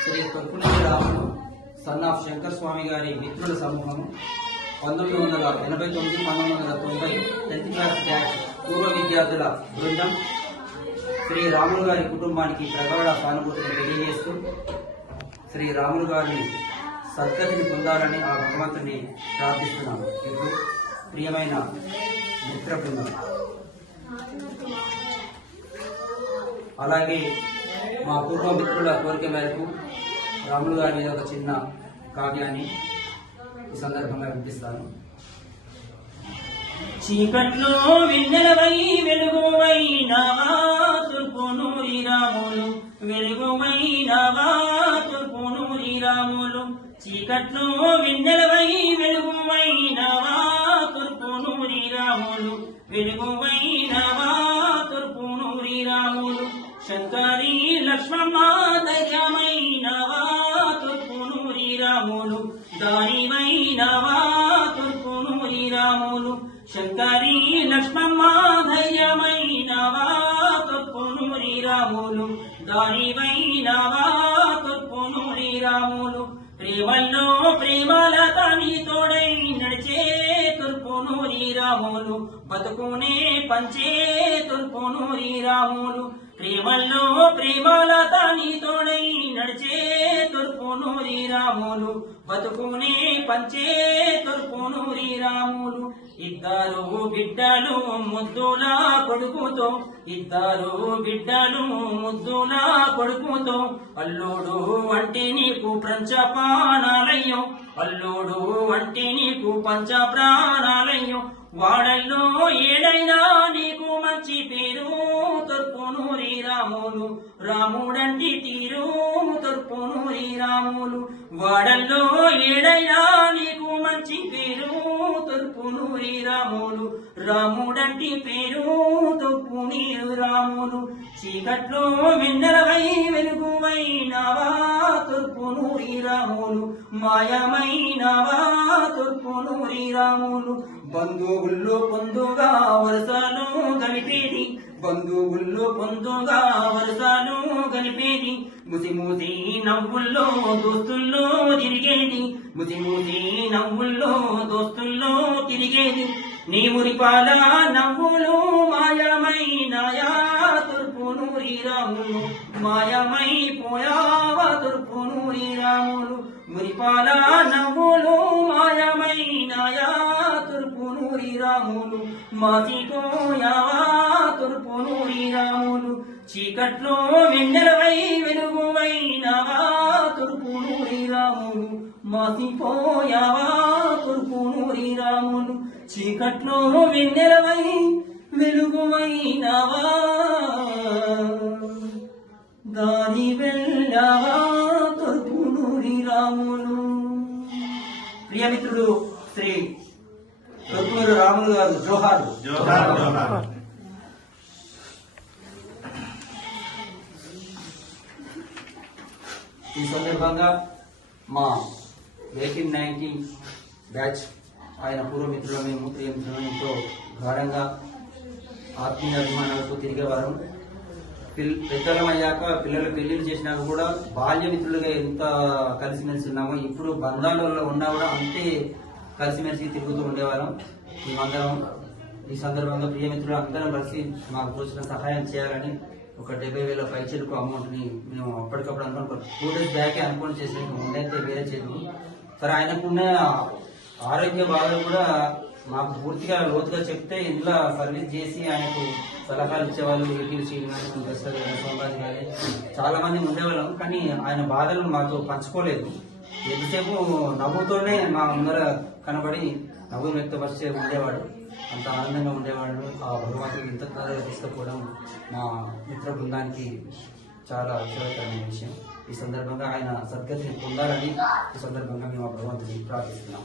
Shri Tokkuneni son of Shankar స్వామి గారి మిత్రుల సమూహం పంతొమ్మిది వందల ఎనభై తొమ్మిది పంతొమ్మిది వందల తొంభై టెన్త్ క్లాస్ బ్యాచ్ పూర్వ విద్యార్థుల బృందం శ్రీ రాములు గారి కుటుంబానికి ప్రగాఢ సానుభూతిని తెలియజేస్తూ శ్రీ రాములు గారిని సద్గతిని పొందాలని ఆ భగవంతుని ప్రార్థిస్తున్నాను ఇప్పుడు ప్రియమైన మిత్ర బృందం అలాగే మా పూర్వ మిత్రుల కోరిక మేరకు రాములు గారి మీద ఒక చిన్న కావ్యాన్ని ఈ సందర్భంగా వినిపిస్తాను. చీకట్లో వెన్నెలవై వెలుగువైనవా తూర్పు నూరి రాములు వెలుగువైనవా తూర్పు నూరి రాములు. చీకట్లో వెన్నెలవై వెలుగువైనవా తూర్పు నూరి రాములు వెలుగువైనవా శ్రీరాములు రాములు దానివైనవా తూర్పు రాములు శంకరి లక్ష్మమ్మ ధైర్యమైనవా తూర్పు రాములు దానివైనవా తూర్పు రాములు ప్రేమల్లో ప్రేమల తని తోడై నడిచే తూర్పు రాములు బతుకునే పంచే తూర్పు రాములు ప్రేమల్లో ప్రేమ రాములు బతుకునే పంచే తొలుపును నూరి రాములు. ఇద్దరు బిడ్డలు ముద్దుల కొడుకుతో ఇద్దరు బిడ్డలు ముద్దుల కొడుకుతో అల్లుడు అంటే నీకు పంచ ప్రాణాలయ్యో అల్లుడు అంటే నీకు పంచ ప్రాణాలయ్యం వాడల్లో ఏడైనా నీకు మంచి పేరు తొర్పు నూరి రాములు. రాముడంటి తీరు తొర్పును రాములు వాడల్లో ఏడైనా నీకు మంచి పేరు. తొర్పును రాములు రాముడంటి పేరు. తొర్పు నీరు రాములు చీకట్లో వెన్నెలవై వెలుగువైనవా. తొర్పును రాములు మాయమైనవా. తొర్పును రాములు బంధువుల్లో పొందుగా వరసలు కనిపేది బంధువుల్లో పొందుగా వరసలు కనిపేది ముసి ముసి నవ్వుల్లో దోస్తుల్లో తిరిగేది. ముసి ముసి నవ్వుల్లో దోస్తుల్లో తిరిగేది. నీ మురిపాల నవ్వులు మాయమైనాయా తూర్పు నూరి రాములు. మాయమై పోయావా తూర్పు నూరి రాములు. మురిపాల నవ్వులు మాయమైనాయా తూర్పు నూరి రాములు. మాసిపోయావా తూర్పు నూరి రాములు. చీకట్లో వెన్నెలవై వెలుగువైనవా తూర్పు నూరి రాములు మాసిపోయావా? తూర్పు నూరి రాములు చీకట్లో వెన్నెలవై వెలుగువైనవా? దారి వెళ్ళావా? తూర్పు నూరి రాములు ప్రియమిత్రుడు శ్రీ తొర్పూరు రాములు గారు జోహార్. జోహార్ జోహార్. ఈ సందర్భంగా మా ఎయిటీన్ నైన్టీన్ బ్యాచ్ ఆయన పూర్వమిత్రుల మేము ఎంతో ఘోరంగా ఆత్మీయ అభిమానాలతో తిరిగేవారు పిల్ పెద్దలం అయ్యాక పిల్లలు పెళ్ళిళ్ళు చేసినాక కూడా బాల్యమిత్రులుగా ఎంత కలిసిమెలిసి ఉన్నామో ఇప్పుడు బంధాలలో ఉన్నా కూడా అంతే కలిసిమెలిసి తిరుగుతూ ఉండేవాళ్ళం. మేమందరం ఈ సందర్భంగా ప్రియమిత్రులు అందరం కలిసి మాకు తోచిన సహాయం చేయాలని ఒక డెబ్బై వేల పైచలకు అమౌంట్ని మేము అప్పటికప్పుడు అనుకుని టూ డేస్ బ్యాకే అనుకుని చేసాము ఉండైతే వేరే చేద్దాం సరే ఆయనకున్న ఆరోగ్య బాధలు కూడా మాకు పూర్తిగా లోతుగా చెప్తే ఇందులో సర్వీస్ చేసి ఆయనకు సలహాలు ఇచ్చేవాళ్ళు ఏటీవీ శ్రీనివాస్ బెస్టర్ సోమరాజు గారి చాలా మంది ఉండేవాళ్ళం. కానీ ఆయన బాధలు మాతో పంచుకోలేదు. ఎంతసేపు నవ్వుతోనే మా ముందర కనబడి నవ్వు వ్యక్తపరిచే ఉండేవాడు. అంత ఆనందంగా ఉండేవాడు ఆ భగవంతుడికి ఇంత త్వరగా తీసుకుపోవడం మా మిత్ర బృందానికి చాలా ఉత్సాహకరమైన విషయం. ఈ సందర్భంగా ఆయన సద్గతిని పొందాలని ఈ సందర్భంగా మేము ఆ భగవంతుని ప్రార్థిస్తున్నాం.